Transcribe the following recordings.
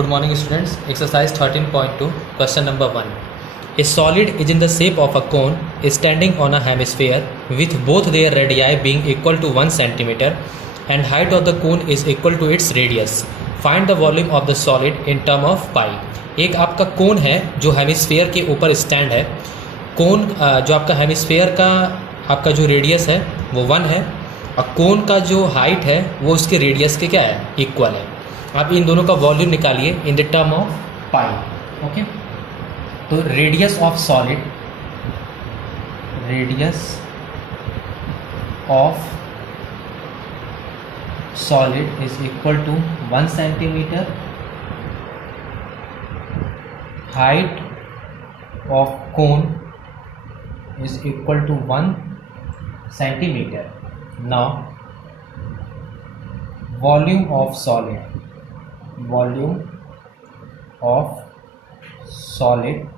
Good morning students. Exercise 13.2 question number 1. A solid is in the shape of a cone standing on a hemisphere with both their radii being equal to 1 cm and height of the cone is equal to its radius. Find the volume of the solid in term of pi. एक आपका कोन है जो hemisphere के ऊपर stand है. कोन जो आपका hemisphere का आपका जो रेडियस है वो 1 है और कोन का जो हाइट है वो उसके रेडियस के क्या है, इक्वल है. आप इन दोनों का वॉल्यूम निकालिए in the term of pi. Okay, तो radius of solid is equal to 1 centimetre. Height of cone is equal to 1 centimetre. Now volume of solid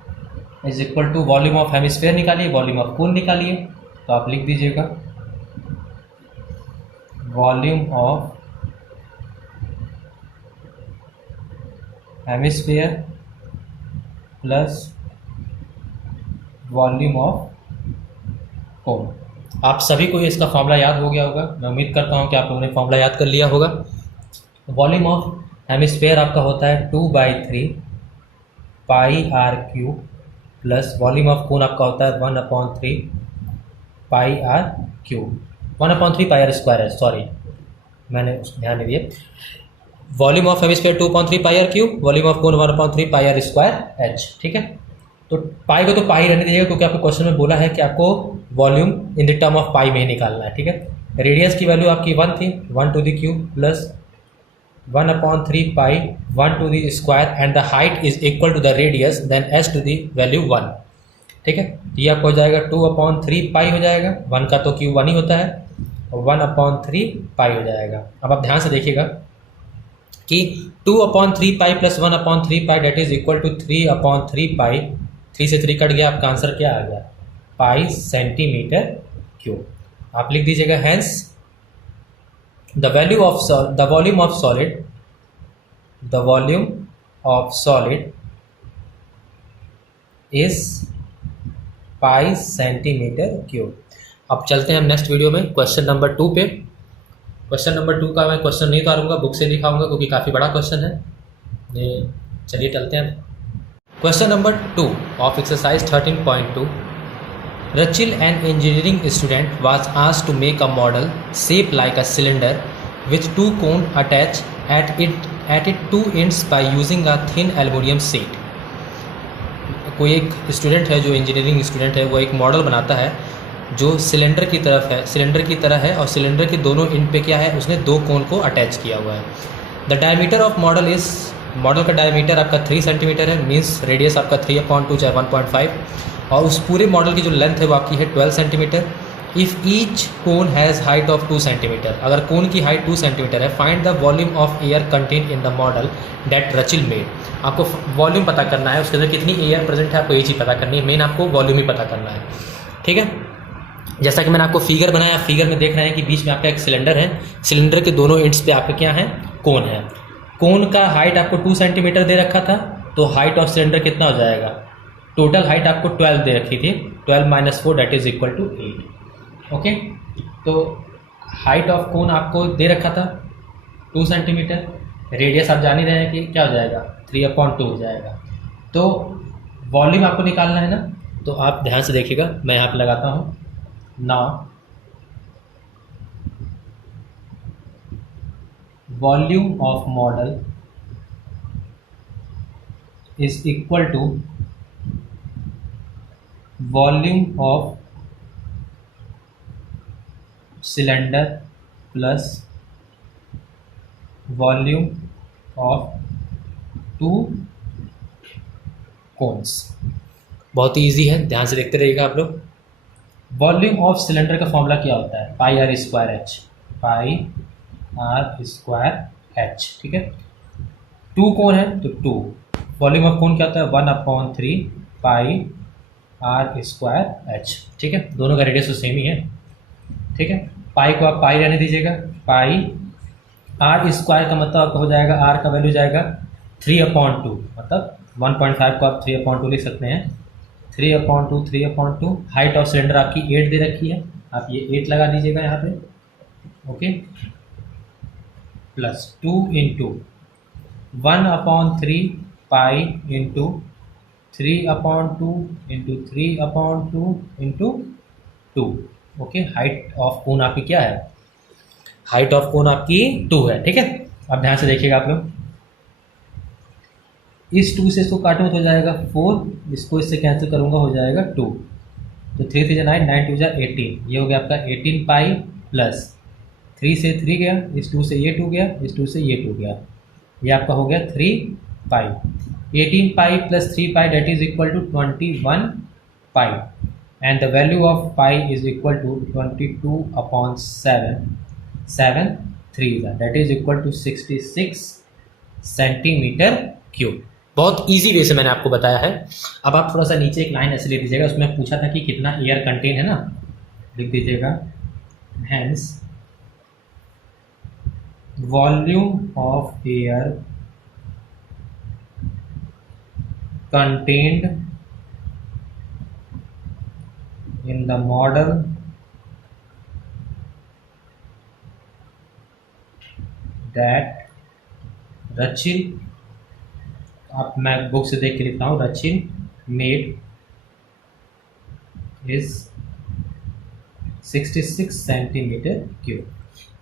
is equal to volume of hemisphere निकालिए, volume of cone निकालिए. तो आप लिख दीजिएगा volume of hemisphere plus volume of cone. आप सभी को इसका फॉर्मूला याद हो गया होगा. मैं उम्मीद करता हूँ कि आप लोगों ने फॉर्मूला याद कर लिया होगा. वॉल्यूम ऑफ हेमिस्फेयर आपका होता है 2/3 pi r cube plus volume of cone आपका होता है 1/3 pi r cube. 1/3 pi r square है, सॉरी मैंने ध्यान नहीं दिया. Volume of hemisphere 2/3 pi r cube, volume of cone 1/3 pi r square h. ठीक है, तो पाई को तो पाई रहने दीजिएगा क्योंकि आपको क्वेश्चन में बोला है कि आपको volume in the term of pi में ही निकालना है. ठीक है, रेडियस की वैल्यू आपकी 1 थी, 1 to the cube plus 1/3 pi 1 to the square and the height is equal to the radius then H to the value 1. ठीक है, ये आपको हो जाएगा 2/3 पाई हो जाएगा. 1 का तो क्यूब 1 ही होता है और 1/3 पाई हो जाएगा. अब आप ध्यान से देखिएगा कि 2/3 pi plus 1/3 pi that is equal to 3/3 pi. 3 से 3 कट गया, आपका आंसर क्या आ गया, पाई सेंटीमीटर क्यूब. आप लिख दीजिएगा hence the volume of solid is pi centimetre cube. अब चलते हैं हम नेक्स्ट वीडियो में क्वेश्चन नंबर 2 पे. क्वेश्चन नंबर 2 का मैं क्वेश्चन नहीं उतारूंगा, बुक से दिखाऊंगा क्योंकि काफ़ी बड़ा क्वेश्चन है. ये चलिए चलते हैं. Question number 2 of exercise 13.2. Rachel, an engineering student, was asked to make a model shaped like a cylinder with 2 cones attached at its 2 ends by using a thin aluminum sheet. कोई एक student है जो engineering student है, वो एक model बनाता है जो सिलेंडर की तरह है और सिलेंडर के दोनों एंड पे क्या है, उसने 2 कोन को अटैच किया हुआ है. द डायमीटर ऑफ मॉडल का डायमीटर आपका 3 सेंटीमीटर है, मीन्स रेडियस आपका 3/2 चाहे 1.5 और उस पूरे मॉडल की जो लेंथ है वो आपकी है 12 centimetre. If each cone has height of 2 centimetre, अगर कोन की हाइट 2 सेंटीमीटर है, find the volume of air contain in the model that Rachel made. आपको वॉल्यूम पता करना है, उसके अंदर कितनी एयर प्रेजेंट है आपको ये चीज़ पता करनी है. मेन आपको वॉल्यूम ही पता करना है. ठीक है, जैसा कि मैंने आपको फिगर बनाया, फिगर में देख रहे हैं कि बीच में आपका एक सिलेंडर है, सिलेंडर के दोनों एंड्स पे आपका क्या है, कोन है. कोन का हाइट आपको 2 सेंटीमीटर दे रखा था, तो हाइट ऑफ सिलेंडर कितना हो जाएगा, टोटल हाइट आपको 12 दे रखी थी, 12 - 4 that is equal to 8. Okay, तो हाइट ऑफ कोन आपको दे रखा था 2 सेंटीमीटर. रेडियस आप जान ही रहे हैं कि क्या हो जाएगा, 3/2 हो जाएगा. तो वॉल्यूम आपको निकालना है ना, तो आप ध्यान से देखिएगा, मैं यहाँ पे लगाता हूँ. Now volume of model is equal to volume of cylinder plus volume of 2 cones. बहुत ही ईजी है, ध्यान से देखते रहिएगा आप लोग. वॉल्यूम ऑफ सिलेंडर का फॉर्मूला क्या होता है, pi r square h. Pi r square h. ठीक है, 2 कोन है तो 2. वॉल्यूम ऑफ कोन क्या होता है, 1/3 पाई आर स्क्वायर एच. ठीक है, दोनों का रेडियस तो सेम ही है. ठीक है, पाई को आप पाई रहने दीजिएगा. पाई आर स्क्वायर का मतलब आपका हो जाएगा, आर का वैल्यू जाएगा 3/2, मतलब 1.5 को आप 3/2 लिख सकते हैं। 3/2। हाइट ऑफ सिलेंडर आपकी 8 दे रखी है, आप ये 8 लगा दीजिएगा यहाँ पे, okay. Plus 2 into 1/3 pi into 3/2 into 3/2 into 2, okay. Height of कोन आपकी क्या है? हाइट ऑफ कोन आपकी 2 है, ठीक है। अब ध्यान से देखिएगा आप लोग, इस 2 से इसको काटूँ तो हो जाएगा 4, इसको इससे कैंसिल करूँगा हो जाएगा 2, तो 3 3 9, 9 2 18, ये हो गया आपका 18 पाई प्लस 3 से 3 गया, इस 2 से ये 2 गया, इस 2 से ये 2 गया, ये आपका हो गया 3 pi. 18 pi plus 3 pi that is equal to 21 pi, and the value of pi is equal to 22/7, 7 3 that is equal to 66 centimetre cube. बहुत इजी वे से मैंने आपको बताया है। अब आप थोड़ा सा नीचे एक लाइन ऐसे लिख दीजिएगा, उसमें पूछा था कि कितना एयर कंटेन है ना, लिख दीजिएगा hence volume of air contained in the model that Rachel, आप मैं बुक से देख के लिखता हूँ, Rachel made is 66 centimetre cube.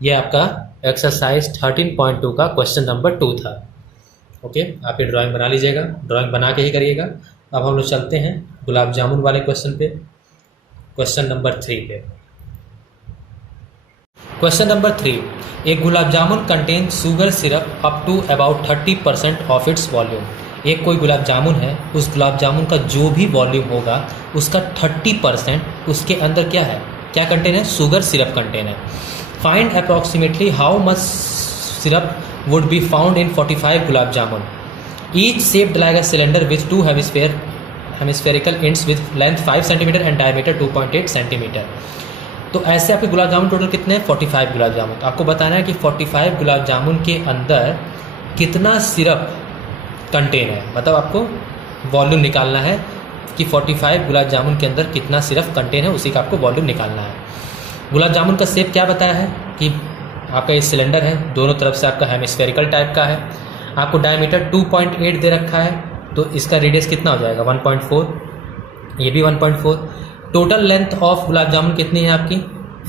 ये आपका एक्सरसाइज 13.2 का क्वेश्चन नंबर 2 था, ओके। आप ये ड्राइंग बना लीजिएगा, ड्राइंग बना के ही करिएगा। अब हम लोग चलते हैं गुलाब जामुन वाले क्वेश्चन पे, क्वेश्चन नंबर 3 पे। क्वेश्चन नंबर 3, एक gulab jamun contain sugar syrup up to about 30% of its volume. एक कोई गुलाब जामुन है, उस गुलाब जामुन का जो भी वॉल्यूम होगा उसका 30% उसके अंदर क्या है, क्या कंटेन है? शुगर सिरप कंटेन है। Find approximately how much syrup would be found in 45 gulab jamun. Each shaped like a cylinder with 2 hemispherical ends with length 5 centimetre and diameter 2.8 centimetre. तो ऐसे आपके गुलाब जामुन टोटल कितने हैं? 45 गुलाब जामुन। तो आपको बताना है कि 45 गुलाब जामुन के अंदर कितना सिरप कंटेन है, मतलब आपको वॉल्यूम निकालना है कि 45 गुलाब जामुन के अंदर कितना सिरप कंटेन है, उसी का आपको वॉल्यूम निकालना है। गुलाब जामुन का शेप क्या बताया है कि आपका ये सिलेंडर है, दोनों तरफ से आपका हेमिस्फेरिकल टाइप का है, आपको डायमीटर 2.8 दे रखा है, तो इसका रेडियस कितना हो जाएगा? 1.4, ये भी 1.4। Total length of gulab jamun कितनी है आपकी?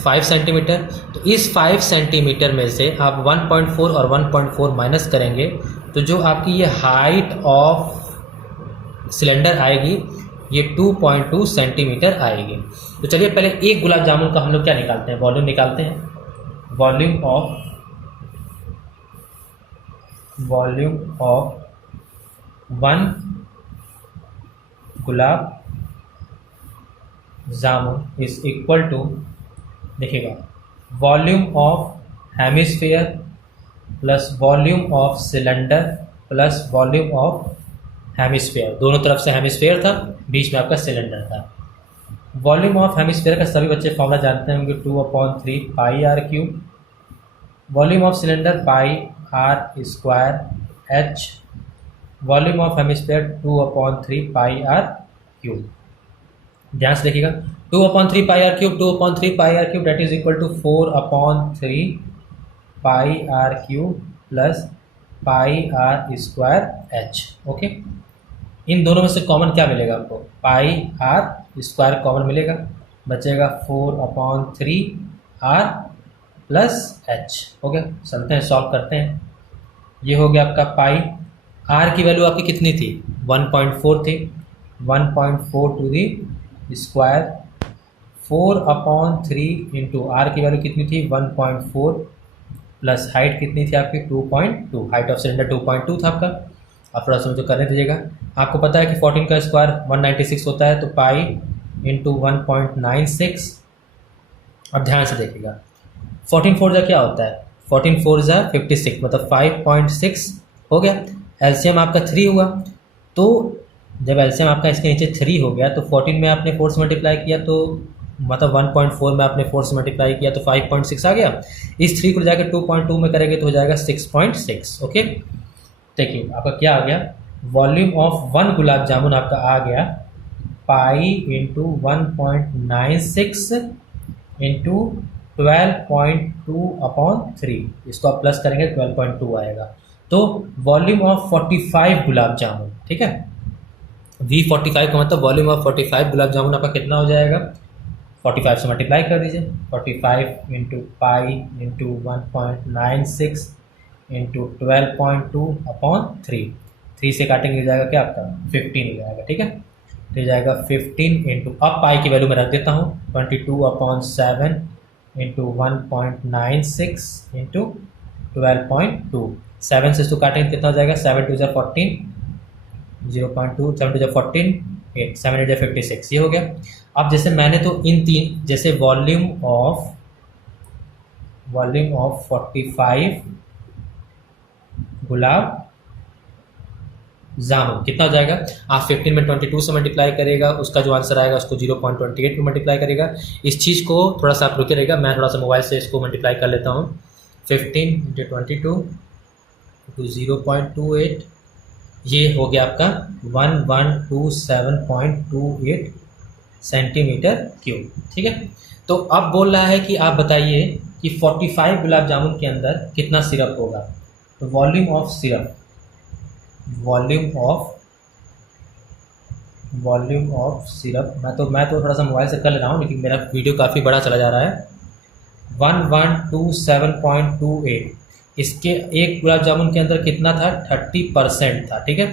5 सेंटीमीटर। तो इस 5 सेंटीमीटर में से आप 1.4 और 1.4 माइनस करेंगे, तो जो आपकी ये हाइट ऑफ सिलेंडर आएगी ये 2.2 सेंटीमीटर आएगी। तो चलिए पहले एक गुलाब जामुन का हम लोग क्या निकालते हैं? वॉल्यूम निकालते हैं। Volume of 1 gulab jamun is equal to, देखिएगा, volume of hemisphere plus volume of cylinder plus volume of hemisphere. दोनों तरफ से हेमिस्फीयर था, बीच में आपका सिलेंडर था। वॉल्यूम ऑफ हेमिस्फीयर का सभी बच्चे फॉर्मूला जानते होंगे, 2/3 pi r cube. Volume of cylinder pi r square h. Volume of hemisphere 2/3 pi r cube. ध्यान से देखिएगा, 2/3 pi r cube, 2/3 pi r cube that is equal to 4/3 pi r cube plus pi r square h, okay. इन दोनों में से common क्या मिलेगा आपको? पाई आर स्क्वायर कॉमन मिलेगा, बचेगा 4/3 आर प्लस एच, ओके। चलते हैं सॉल्व करते हैं। ये हो गया आपका पाई, आर की वैल्यू आपकी कितनी थी? 1.4 थी, 1.4 to the square 4/3 into R की वैल्यू कितनी थी? 1.4 प्लस हाइट कितनी थी आपकी? 2.2। हाइट ऑफ सिलेंडर 2.2 था आपका। आप थोड़ा सा जो करने दीजिएगा। आपको पता है कि 14 का स्क्वायर 196 होता है, तो पाई इंटू 1.96। अब ध्यान से देखिएगा, 14 4 जा क्या होता है? 14 4 जा 56, मतलब 5.6 हो गया। एलसीएम आपका 3 हुआ, तो जब एलसीएम आपका इसके नीचे 3 हो गया तो 14 में आपने 4 से मल्टीप्लाई किया, तो मतलब 1.4 में आपने 4 से मल्टीप्लाई किया तो 5.6 आ गया। इस 3 को जाकर 2.2 में करेंगे तो हो जाएगा 6.6, ओके। देखिए आपका क्या आ गया, वॉल्यूम ऑफ 1 गुलाब जामुन आपका आ गया पाई इंटू 1.96 इंटू 12.2/3, इसको आप प्लस करेंगे 12.2 आएगा। तो वॉल्यूम ऑफ 45 गुलाब जामुन, ठीक है, V45 का मतलब वॉल्यूम ऑफ 45 गुलाब जामुन आपका कितना हो जाएगा, 45 से मल्टीप्लाई कर दीजिए, 45 इंटू पाई इंटू 1.96 इंटू 12.2/3, 3 से काटेंगे हो जाएगा क्या आपका 15 हो जाएगा, ठीक है। तो हो जाएगा 15 इंटू, अब पाई की वैल्यू मैं रख देता हूँ 22/7 इंटू 1.96 इंटू 12.2, 7 से इसको काटेंगे कितना हो जाएगा, 7 2 14, 0.2, 7 2 14, 8, 7 8 56, ये हो गया। अब जैसे मैंने तो इन तीन, जैसे वॉल्यूम ऑफ 45 गुलाब जामुन कितना हो जाएगा, आप 15 में 22 से मल्टीप्लाई करेगा, उसका जो आंसर आएगा उसको 0.28 में मल्टीप्लाई करेगा। इस चीज़ को थोड़ा सा आप रुके रहेगा, मैं थोड़ा सा मोबाइल से इसको मल्टीप्लाई कर लेता हूँ, 15 × 22 टू 0.28, ये हो गया आपका 1127.28 सेंटीमीटर क्यूब, ठीक है। तो अब बोल रहा है कि आप बताइए कि 45 गुलाब जामुन के अंदर कितना सिरप होगा। तो वॉल्यूम ऑफ सिरप, मैं तो थोड़ा सा मोबाइल से कर ले रहा हूँ, लेकिन मेरा वीडियो काफ़ी बड़ा चला जा रहा है। 1127.28, इसके एक गुलाब जामुन के अंदर कितना था, 30% था, ठीक है।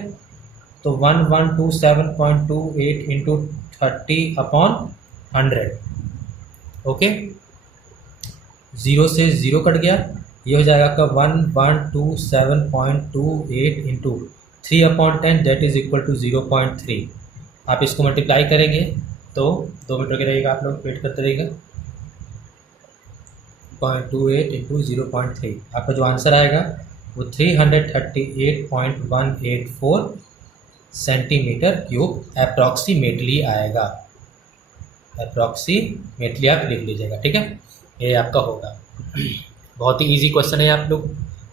तो 1127.28 इंटू 30/100, ओके, 0 से 0 कट गया, ये हो जाएगा आपका 1127.28 into 3/10, that is equal to 0.3। आप इसको मल्टीप्लाई करेंगे तो 2 मिनट के रहेगा, आप लोग वेट करते रहेगा, 0.28 इंटू 0.3, आपका जो आंसर आएगा वो 338.184 सेंटीमीटर क्यूब अप्रॉक्सीमेटली आएगा। अप्रॉक्सीमेटली आप लिख लीजिएगा, ठीक है, ये आपका होगा। बहुत ही इजी क्वेश्चन है, आप लोग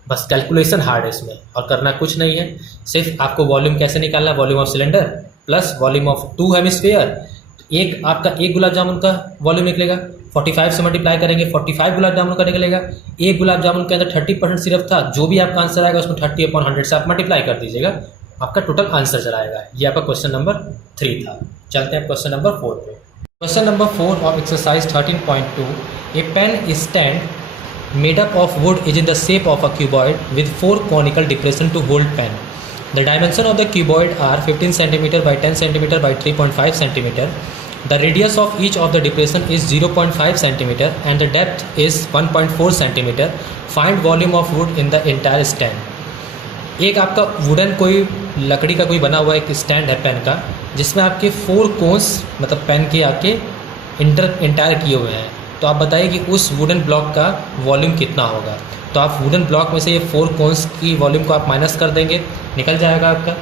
बस कैलकुलेशन हार्ड है इसमें और करना कुछ नहीं है, सिर्फ आपको वॉल्यूम कैसे निकालना, volume of cylinder plus volume of 2 hemisphere, एक आपका एक गुलाब जामुन का वॉल्यूम निकलेगा, 45 से मल्टीप्लाई करेंगे, 45 गुलाब जामुन का निकलेगा, एक गुलाब जामुन के अंदर 30% सिरप था, जो भी आपका आंसर आएगा उसमें 30/100 से आप मल्टीप्लाई कर दीजिएगा, आपका टोटल आंसर चला आएगा। ये आपका क्वेश्चन नंबर 3 था। चलते हैं क्वेश्चन नंबर 4 पे। Question number 4 of exercise 13.2, a pen stand made up of wood is in the shape of a cuboid with 4 conical depression to hold pen. The dimension of the cuboid are 15 cm by 10 cm by 3.5 cm. The radius of each of the depression is 0.5 cm and the depth is 1.4 cm. Find volume of wood in the entire stand. एक आपका wooden कोई लकड़ी का कोई बना हुआ एक stand है पेन का, जिसमें आपके 4 कोन्स मतलब पेन के आपके इंटायर किए हुए हैं। तो आप बताइए कि उस वुडन ब्लॉक का वॉल्यूम कितना होगा। तो आप वुडन ब्लॉक में से ये 4 कोन्स की वॉल्यूम को आप माइनस कर देंगे, निकल जाएगा आपका।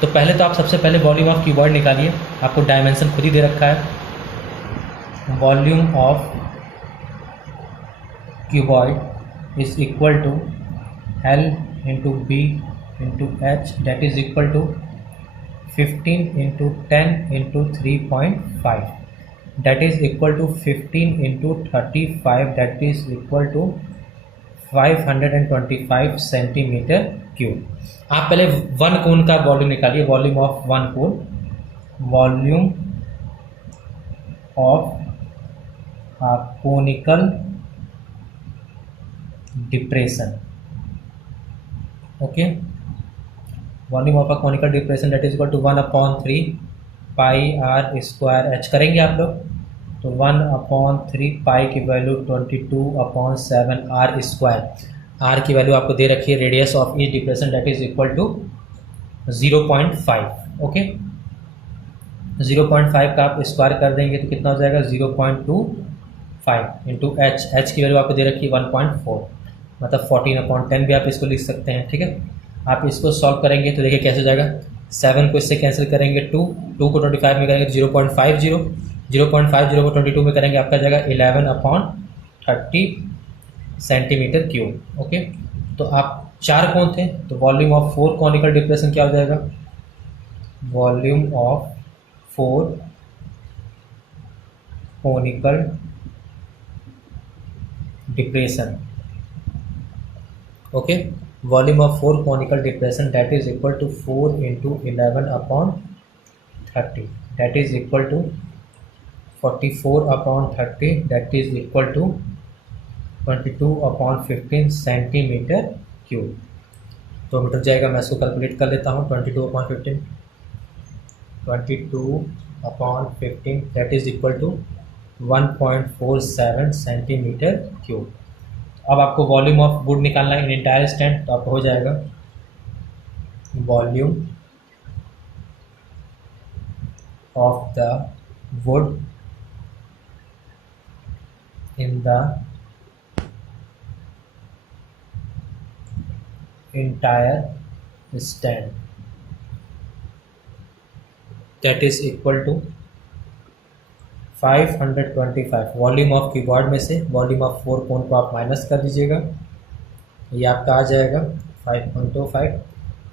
तो पहले तो आप सबसे पहले वॉल्यूम ऑफ क्यूबॉइड निकालिए, आपको डायमेंशन खुद ही दे रखा है। Volume of cuboid is equal to L into B into H, that is equal to 15 into 10 into 3.5, that is equal to 15 into 35, that is equal to 525 centimetre cube. आप पहले 1 cone का volume निकालिए, volume of 1 cone, volume of conical depression, okay, volume of conical depression that is equal to 1/3 pi r square h करेंगे आप लोग। तो 1/3 pi की वैल्यू 22/7 r स्क्वायर, r की वैल्यू आपको दे रखी है, radius of each depression that is equal to 0.5, okay, 0.5 का आप स्क्वायर कर देंगे तो कितना हो जाएगा 0.25 इंटू h की वैल्यू आपको दे रखी है 1.4, मतलब 14/10 भी आप इसको लिख सकते हैं, ठीक है। आप इसको सॉल्व करेंगे तो देखिए कैसे हो जाएगा, 7 को इससे कैंसिल करेंगे, 2 को 25 में करेंगे तो 0.50, 0.50 को 22 में करेंगे आपका जाएगा 11/30 सेंटीमीटर क्यूब, ओके। तो आप 4 कोन थे, तो वॉल्यूम ऑफ 4 कॉनिकल डिप्रेशन क्या हो जाएगा, volume of 4 conical depression, okay, volume of 4 conical depression that is equal to 4 into 11 upon 30 that is equal to 44 upon 30 that is equal to 22 upon 15 centimetre cube. तो metre जाएगा, मैं इसको calculate कर लेता हूँ। 22 upon 15 that is equal to 1.47 centimetre cube. अब आपको volume of would निकालना है इन इंटायर स्टैंड, तो आपको हो जाएगा volume of the wood in the entire stand that is equal to 525। Volume of keyboard में से वॉल्यूम ऑफ 4 कोन को आप माइनस कर दीजिएगा, ये आपका आ जाएगा 5.25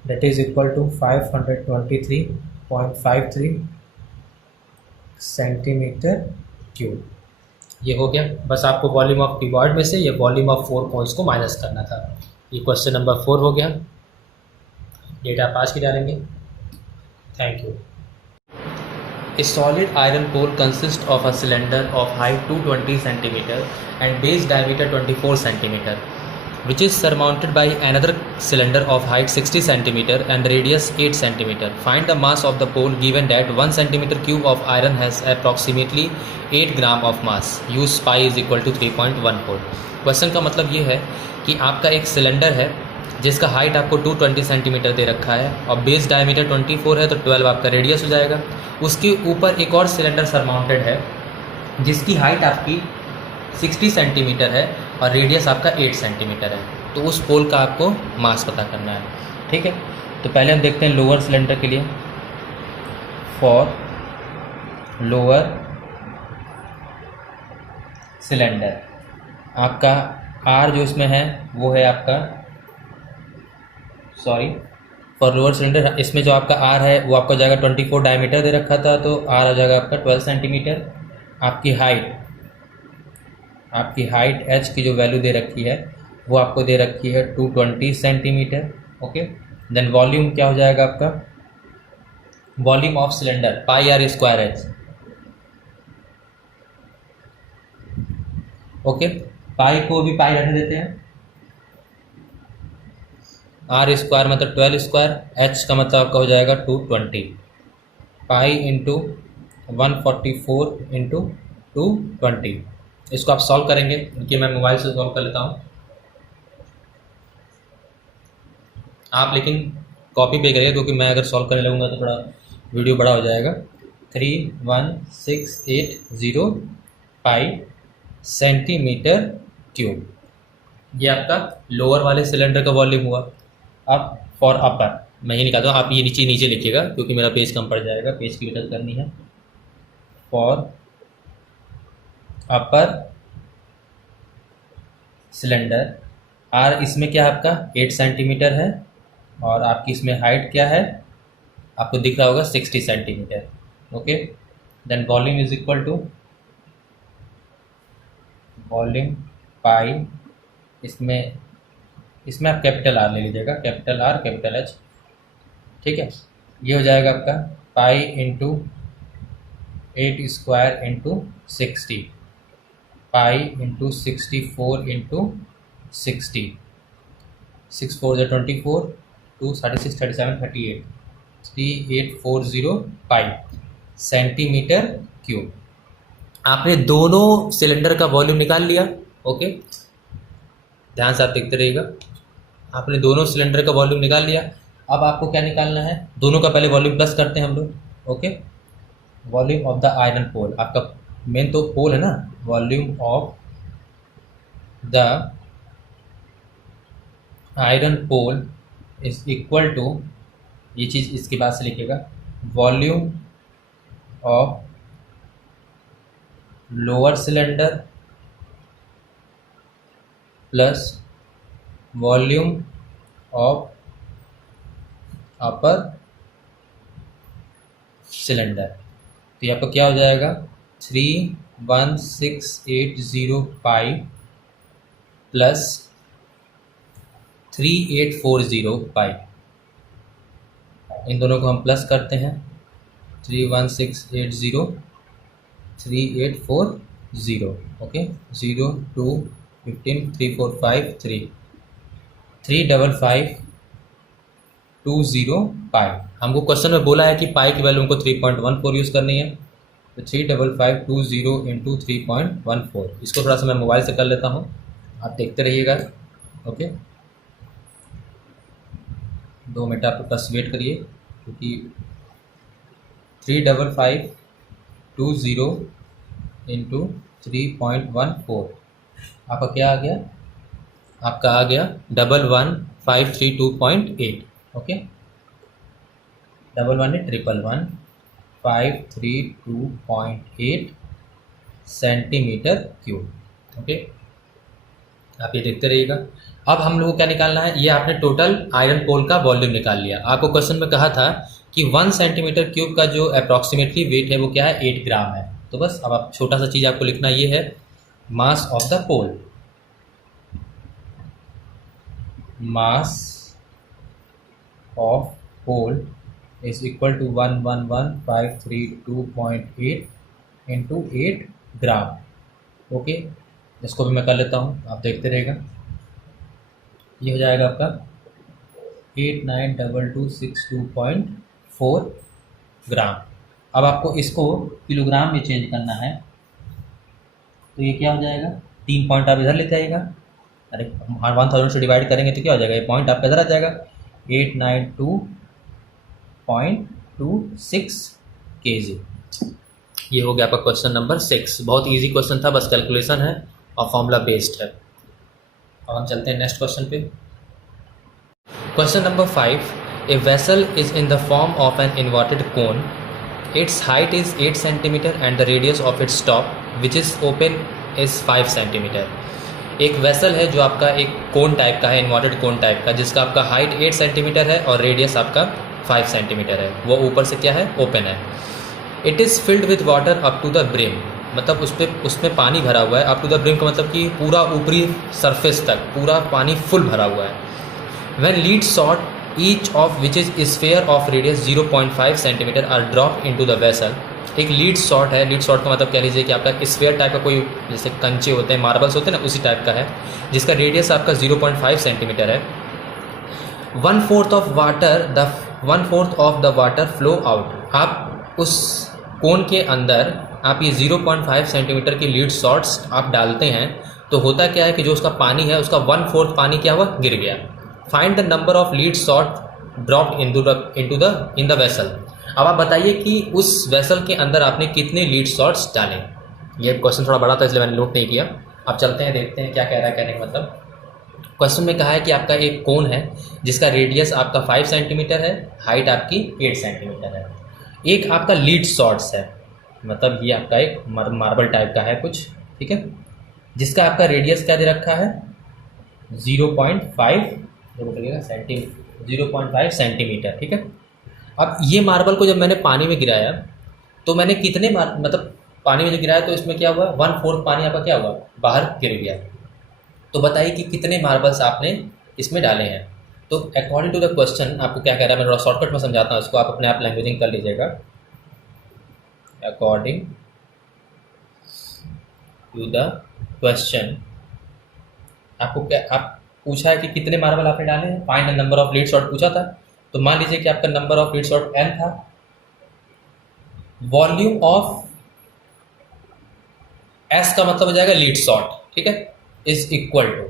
that is equal to 523.53 centimetre cube. ये हो गया, बस आपको वॉल्यूम ऑफ कीबोर्ड में से ये वॉल्यूम ऑफ 4 कोन्स को माइनस करना था। ये क्वेश्चन नंबर 4 हो गया। डेटा पास की डालेंगे। Thank you. A solid iron pole consists of a cylinder of height 220 cm and base diameter 24 cm, which is surmounted by another cylinder of height 60 cm and radius 8 cm. Find the mass of the pole given that 1 cm cube of iron has approximately 8 gram of mass. Use pi is equal to 3.14. Question का मतलब ये है कि आपका एक cylinder है जिसका height आपको 220 सेंटीमीटर दे रखा है और बेस डायमीटर 24 है, तो 12 आपका रेडियस हो जाएगा। उसके ऊपर एक और सिलेंडर सरमाउंटेड है जिसकी हाइट आपकी 60 सेंटीमीटर है और रेडियस आपका 8 सेंटीमीटर है। तो उस पोल का आपको मास पता करना है, ठीक है। तो पहले हम देखते हैं लोअर सिलेंडर के लिए। फॉर लोअर सिलेंडर आपका आर जो इसमें है वो है आपका, फॉर लोअर सिलेंडर इसमें जो आपका आर है वो आपका जाएगा 24 डायमीटर दे रखा था, तो आर आ जाएगा आपका 12 सेंटीमीटर। आपकी हाइट एच की जो वैल्यू दे रखी है वो आपको दे रखी है 220 सेंटीमीटर, ओके। देन वॉल्यूम क्या हो जाएगा आपका, volume of cylinder pi r square h, okay. Pi को भी पाई रहने देते हैं, आर स्क्वायर मतलब 12 स्क्वायर, एच का मतलब आपका हो जाएगा 220, पाई इंटू 144 इंटू 220। इसको आप सॉल्व करेंगे, क्योंकि मैं मोबाइल से सॉल्व कर लेता हूँ, आप लेकिन कॉपी पे करिए क्योंकि मैं अगर सॉल्व करने लगूंगा तो थोड़ा वीडियो बड़ा हो जाएगा। 31680 पाई सेंटीमीटर क्यूब, ये आपका लोअर वाले सिलेंडर का वॉल्यूम हुआ। अब फॉर अपर मैं ये निकालता हूँ, आप ये नीचे नीचे लिखिएगा क्योंकि मेरा पेज कम पड़ जाएगा, पेज की बचत करनी है। फॉर अपर सिलेंडर आर इसमें क्या है आपका 8 सेंटीमीटर है और आपकी इसमें हाइट क्या है आपको दिख रहा होगा 60 centimetre, okay. Then volume is equal to volume pi, इसमें आप कैपिटल आर ले लीजिएगा, कैपिटल आर कैपिटल एच, ठीक है। ये हो जाएगा आपका pi into 8 square into 60, pi into 64 into 60, 6 4 24, 2 6 37 38, 3840 पाई सेंटीमीटर क्यूब। आपने दोनों सिलेंडर का वॉल्यूम निकाल लिया, ओके। ध्यान से आप देखते रहिएगा, आपने दोनों सिलेंडर का वॉल्यूम निकाल लिया। अब आपको क्या निकालना है, दोनों का पहले वॉल्यूम प्लस करते हैं हम लोग, okay. Volume of the iron pole, आपका मेन तो पोल है ना, volume of the iron pole is equal to, ये चीज़ इसके बाद से लिखिएगा, volume of lower cylinder plus volume of upper cylinder. तो यहाँ पर क्या हो जाएगा 31680 पाई प्लस 3840 पाई। इन दोनों को हम प्लस करते हैं 31680 3840 ओके 0 2 15 3 4 5 3 35520 पाई। हमको क्वेश्चन में बोला है कि पाई की वैल्यू हमको 3.14 यूज़ करनी है, तो 35520 इंटू 3.14। इसको थोड़ा सा मैं मोबाइल से कर लेता हूँ, आप देखते रहिएगा। ओके 2 मिनट आप बस वेट करिए, क्योंकि 35520 इंटू 3.14 आपका क्या आ गया, आपका आ गया 11532.8। Okay 11532.8 centimetre cube. ओके आप ये देखते रहिएगा। अब हम लोग को क्या निकालना है, ये आपने टोटल आयरन पोल का वॉल्यूम निकाल लिया। आपको क्वेश्चन में कहा था कि 1 सेंटीमीटर क्यूब का जो अप्रॉक्सीमेटली वेट है वो क्या है 8 ग्राम है। तो बस अब आप छोटा सा चीज़ आपको लिखना ये है, mass of the pole, mass of pole is equal to 11532.8 into 8 gram. Okay इसको भी मैं कर लेता हूँ, आप देखते रहेगा। ये हो जाएगा आपका 892262.4 ग्राम। अब आपको इसको किलोग्राम में चेंज करना है, तो ये क्या हो जाएगा, 3 पॉइंट आप इधर लेते आइएगा। अरे 1000 से डिवाइड करेंगे तो क्या हो जाएगा, ये पॉइंट आपका इधर आ जाएगा 892.26 kg। ये हो गया आपका क्वेश्चन नंबर 6। बहुत इजी क्वेश्चन था, बस कैलकुलेशन है और फॉर्मूला बेस्ड है। अब हम चलते हैं नेक्स्ट क्वेश्चन पे। Question number 5, a vessel is in the form of an inverted cone, it's height is 8 centimetre and the radius of its top which is open is 5 centimetre. एक vessel है जो आपका एक कोन टाइप का है, inverted कोन type का, जिसका आपका हाइट 8 सेंटीमीटर है और रेडियस आपका 5 सेंटीमीटर है। वो ऊपर से क्या है, ओपन है। It is filled with water up to the brim, मतलब उसमें पानी भरा हुआ है। अप टू द ब्रिम का मतलब कि पूरा ऊपरी सरफेस तक पूरा पानी फुल भरा हुआ है। When lead shot each of which is sphere of radius 0.5 centimetre are drop into the vessel. एक लीड सॉट है, लीड सॉट का मतलब कह लीजिए कि आपका स्फेयर टाइप का कोई, जैसे कंचे होते हैं, मार्बल्स होते हैं ना, उसी टाइप का है, जिसका रेडियस आपका 0.5 सेंटीमीटर है। 1/4 of the water flow out. आप उस कोन के अंदर आप ये 0.5 सेंटीमीटर की लीड सॉट्स आप डालते हैं, तो होता क्या है कि जो उसका पानी है उसका 1/4 पानी क्या हुआ, गिर गया। Find the number of lead shot dropped in the vessel. अब आप बताइए कि उस वेसल के अंदर आपने कितने लीड सॉट्स डाले। ये क्वेश्चन थोड़ा बड़ा था इसलिए मैंने नोट नहीं किया। अब चलते हैं, देखते हैं क्या कह रहा है। कहने का मतलब क्वेश्चन में कहा है कि आपका एक कोन है जिसका रेडियस आपका 5 सेंटीमीटर है, हाइट आपकी 8 सेंटीमीटर है। एक आपका लीड सॉट्स है, मतलब ये आपका एक मार्बल टाइप का है कुछ, ठीक है, जिसका आपका रेडियस क्या दे रखा है 0.5 सेंटीमीटर, ठीक है। अब ये मार्बल को जब मैंने पानी में गिराया तो मैंने कितने मतलब पानी में जो गिराया तो इसमें क्या हुआ, 1/4 पानी आपका क्या हुआ, बाहर गिर गया। तो बताइए कि कितने मार्बल्स आपने इसमें डाले हैं। तो अकॉर्डिंग टू द क्वेश्चन आपको क्या कह रहा है, मैं थोड़ा शॉर्टकट में समझाता हूँ इसको, आप अपने आप लैंग्वेजिंग कर लीजिएगा। अकॉर्डिंग टू द क्वेश्चन आपको क्या, आप पूछा है कि कितने मार्बल आपने डाले हैं, find the number of lead shot पूछा था। तो मान लीजिए कि आपका number of lead shot n था, वॉल्यूम ऑफ s का मतलब हो जाएगा लीड शॉट, ठीक है, इज इक्वल टू,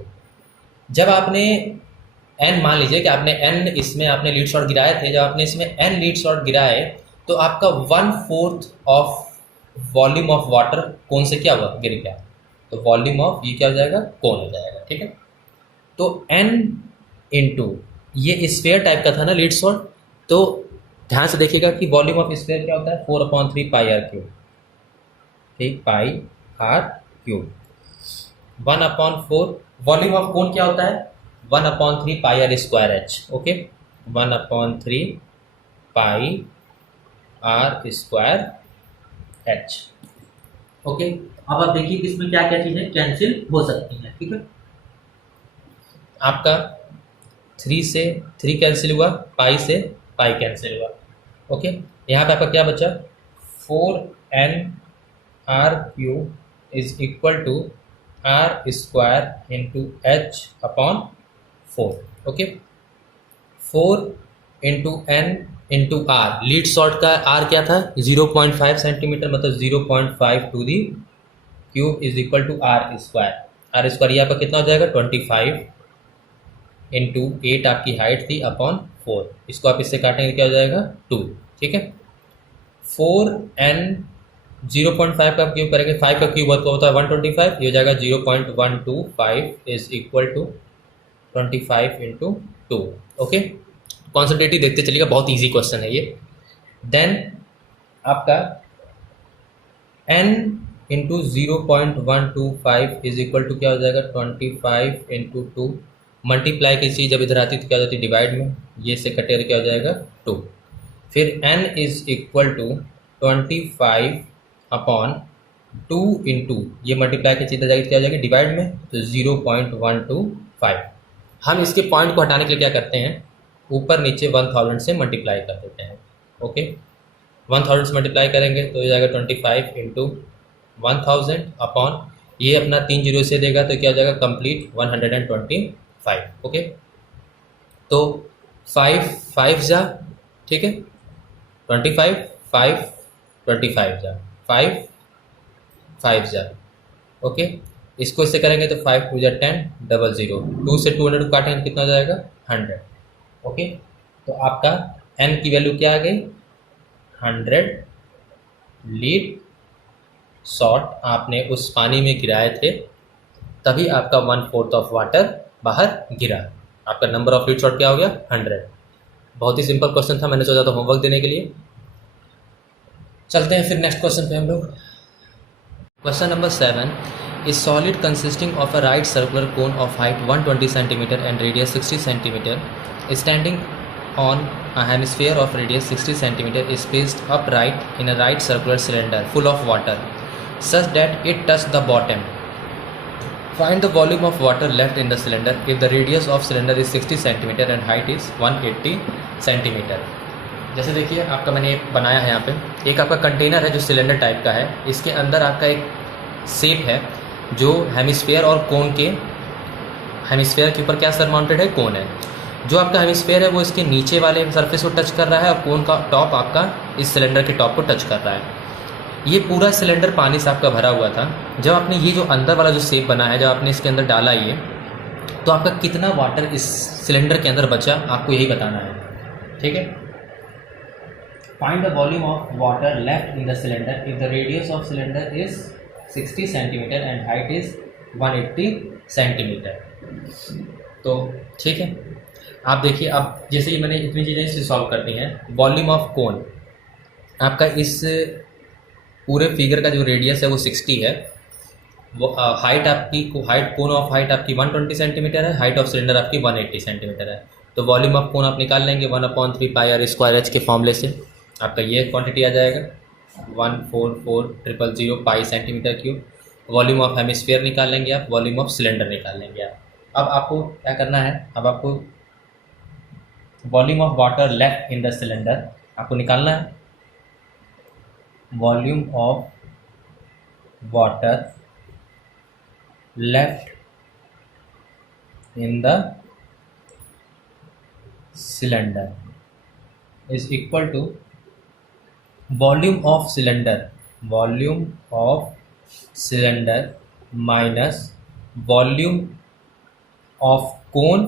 जब आपने n, मान लीजिए कि आपने n इसमें आपने लीड शॉट गिराए थे, जब आपने इसमें n लीड शॉट गिराए तो आपका 1/4 ऑफ वॉल्यूम ऑफ वाटर कौन से क्या हुआ, गिर गया। तो वॉल्यूम ऑफ ये क्या हो जाएगा, कौन हो जाएगा, ठीक है। तो n इंटू ये स्फेयर टाइप का था ना लीड शॉट, तो ध्यान से देखिएगा कि वॉल्यूम ऑफ स्फेयर क्या होता है 4/3 पाई आर क्यूब, ठीक, pi r cube. 1/4 volume of cone क्या होता है 1/3 pi r square h. Okay, 1/3 pi r square h. Okay, अब आप देखिए इसमें क्या क्या चीजें कैंसिल हो सकती हैं। ठीक है, आपका 3 से 3 कैंसिल हुआ, पाई से पाई कैंसिल हुआ। ओके, यहाँ पे आपका क्या बचा, 4n r³ is equal to R square into H upon 4। Okay, 4 into N into R, lead shot का आर क्या था 0.5 सेंटीमीटर, मतलब 0.5 to the cube is equal to R square. R square यहाँ पर कितना हो जाएगा 25 इंटू 8 आपकी हाइट थी अपॉन 4, इसको आप इससे काटेंगे क्या हो जाएगा 2। ठीक है, 4n 0.5 का क्यूब करेंगे, 5 का क्यूब होता है 125, ये हो जाएगा 0.125 is equal to 25 into 2। Okay, concentrative देखते चलिएगा, बहुत इजी क्वेश्चन है ये। देन आपका n into 0.125 is equal to क्या हो जाएगा 25 इंटू 2, मल्टीप्लाई की चीज़ जब इधर आती है तो क्या हो जाती है डिवाइड में, ये से कटेगा क्या हो जाएगा 2। फिर n is equal to 25 upon 2 into, ये मल्टीप्लाई की चीज़ जाएगी क्या हो जाएगी डिवाइड में, तो 0.125। हम इसके पॉइंट को हटाने के लिए क्या करते हैं, ऊपर नीचे 1000 से मल्टीप्लाई कर देते हैं। ओके, 1000 से मल्टीप्लाई करेंगे तो हो जाएगा 25 इंटू 1000 अपॉन, ये अपना 3 जीरो से देगा तो क्या हो जाएगा कंप्लीट 125। ओके, तो 5 जा, ठीक है 25 5 25 जा, 5 जा। ओके, इसको इससे करेंगे तो 5 2 जा 10, 00, 2 से 200 काटेंगे कितना हो जाएगा 100। ओके, तो आपका n की वैल्यू क्या आ गई 100 लीड शॉट आपने उस पानी में गिराए थे, तभी आपका 1/4 ऑफ वाटर बाहर गिरा। आपका नंबर ऑफ लीड शॉट क्या हो गया 100। बहुत ही सिंपल क्वेश्चन था, मैंने सोचा था होमवर्क देने के लिए। चलते हैं फिर नेक्स्ट क्वेश्चन पे हम लोग। Question number 7, is solid consisting of a right circular cone of height 120 centimetre and radius 60 centimetre standing on a hemisphere of radius 60 centimeter is placed upright in a right circular cylinder full of water such that it touches the bottom. Find the volume of water left in the cylinder if the radius of cylinder is 60 centimeter and height is 180 centimeter. जैसे देखिए आपका मैंने बनाया है यहाँ पे, एक आपका कंटेनर है जो सिलेंडर टाइप का है, इसके अंदर आपका एक शेप है जो हेमिस्फेयर और कोन के, हेमिस्फेयर के ऊपर क्या सरमाउंटेड है कोन है, जो आपका हेमिस्फेयर है वो इसके नीचे वाले सरफेस को टच कर रहा है और कोन का टॉप आपका इस सिलेंडर के टॉप को टच कर रहा है। ये पूरा सिलेंडर पानी से आपका भरा हुआ था। जब आपने ये जो अंदर वाला जो शेप बना है, जब आपने इसके अंदर डाला ये, तो आपका कितना वाटर इस सिलेंडर के अंदर बचा आपको यही बताना है। ठीक है, find the volume of water left in the cylinder if the radius of cylinder is 60 centimetre and height is 180 centimetre. तो ठीक है, आप देखिए अब जैसे ही मैंने इतनी चीज़ें इससे सॉल्व कर दी हैं। वॉल्यूम ऑफ कोन आपका इस पूरे फिगर का जो रेडियस है वो 60 है, वो हाइट आपकी हाइट कोन ऑफ हाइट आपकी 120 सेंटीमीटर है, हाइट ऑफ सिलेंडर आपकी 180 सेंटीमीटर है। तो वॉल्यूम ऑफ कोन आप निकाल लेंगे 1/3 पाई आर स्क्वायर एच के फॉर्मूले से, आपका ये क्वांटिटी आ जाएगा 144,000 पाई centimetre cube. Volume of hemisphere निकाल लेंगे आप, वॉल्यूम ऑफ सिलेंडर निकाल लेंगे आप। अब आपको क्या करना है, अब आपको volume of water left in the cylinder आपको निकालना है। Volume of water left in the cylinder is equal to volume of cylinder minus volume of cone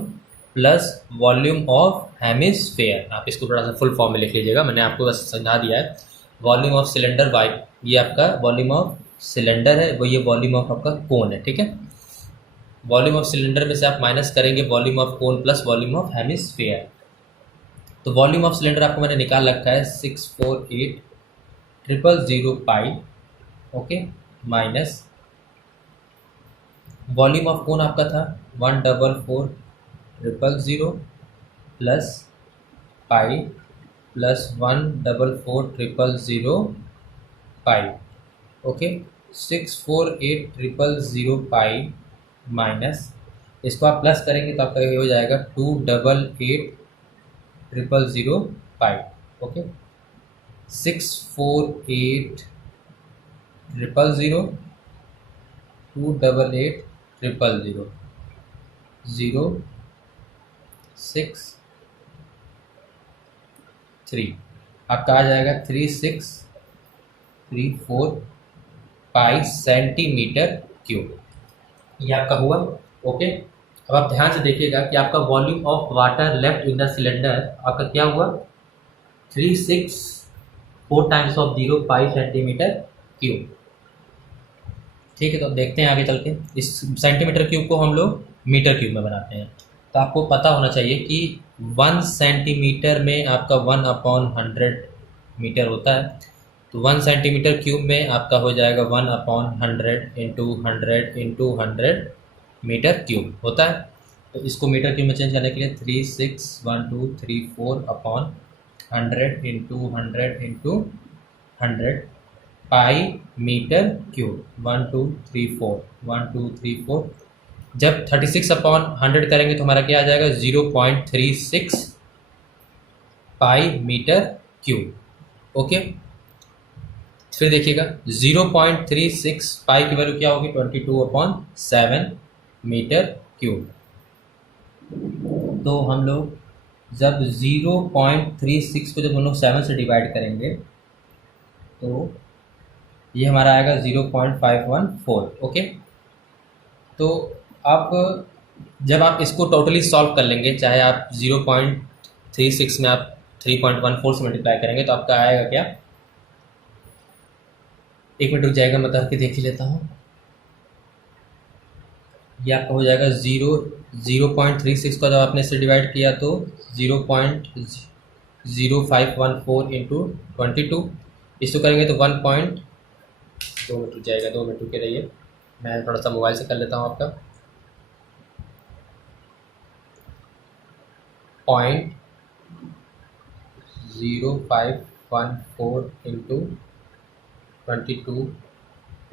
plus volume of hemisphere. आप इसको थोड़ा सा फुल फॉर्म में लिख लीजिएगा, मैंने आपको बस समझा दिया है। वॉल्यूम ऑफ सिलेंडर वाई, ये आपका वॉल्यूम ऑफ सिलेंडर है, वो ये वॉल्यूम ऑफ आपका कोन है। ठीक है, वॉल्यूम ऑफ सिलेंडर में से आप माइनस करेंगे volume of cone plus volume of hemisphere. तो वॉल्यूम ऑफ सिलेंडर आपको मैंने निकाल रखा है 648,000 pi, okay, minus volume of cone आपका था 144,000 000 plus pi plus 144,000 pi. Okay, 648,000 pi minus, इसको आप प्लस करेंगे तो आपका ये हो जाएगा 288,000 पाई। ओके, 648,000 288,000 063 आपका आ जाएगा 3634 पाई सेंटीमीटर क्यूब। ये आपका हुआ। ओके, अब आप ध्यान से देखिएगा कि आपका volume of water left in the cylinder आपका क्या हुआ, 364 times of 0 pi centimetre cube. ठीक है, तो देखते हैं आगे चल के। इस सेंटीमीटर क्यूब को हम लोग मीटर क्यूब में बनाते हैं। तो आपको पता होना चाहिए कि 1 सेंटीमीटर में आपका 1/100 मीटर होता है। तो 1 सेंटीमीटर क्यूब में आपका हो जाएगा 1/100 इंटू 100 मीटर क्यूब होता है। तो इसको मीटर क्यूब में चेंज करने के लिए 361234/100 इंटू 100 पाई मीटर क्यूब 1234 जब 36/100 करेंगे तो हमारा क्या आ जाएगा 0.36 पाई मीटर क्यूब। ओके, फिर देखिएगा 0.36 पाई की वैल्यू क्या होगी 22/7 मीटर क्यूब। तो हम लोग जब 0.36 को जब हम लोग 7 से डिवाइड करेंगे तो ये हमारा आएगा 0.514। ओके, तो आप जब आप इसको टोटली सॉल्व कर लेंगे, चाहे आप 0.36 में आप 3.14 से मल्टीप्लाई करेंगे तो आपका आएगा क्या, एक मिनट रुक जाएगा, मैं करके देख ही लेता हूँ। ये आपका हो जाएगा 0.36 का जब आपने इससे डिवाइड किया तो 0.0514 इंटू 22, इसको करेंगे तो 1 पॉइंट 2 मिनट रुक जाएगा, 2 मिनट रुके रहिए, मैं थोड़ा सा मोबाइल से कर लेता हूँ आपका। 0.0514 इंटू 22,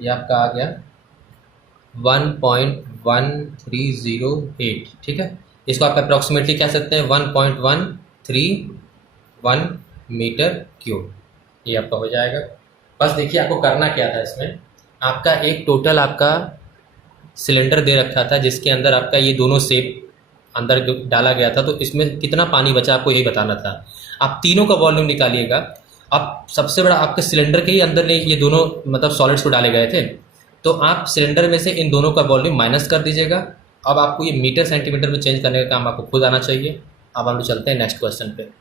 ये आपका आ गया 1.1308। ठीक है, इसको आप अप्रॉक्सीमेटली कह सकते हैं 1.131 मीटर क्यूब। ये आपका हो जाएगा। बस देखिए आपको करना क्या था, इसमें आपका एक टोटल आपका सिलेंडर दे रखा था जिसके अंदर आपका ये दोनों सेप अंदर डाला गया था, तो इसमें कितना पानी बचा आपको यही बताना था। आप तीनों का वॉल्यूम निकालिएगा। अब सबसे बड़ा आपके सिलेंडर के ही अंदर ये दोनों मतलब सॉलिड्स को डाले गए थे, तो आप सिलेंडर में से इन दोनों का वॉल्यूम माइनस कर दीजिएगा। अब आपको ये मीटर सेंटीमीटर में चेंज करने का काम आपको खुद आना चाहिए। अब हम लोग चलते हैं नेक्स्ट क्वेश्चन पे।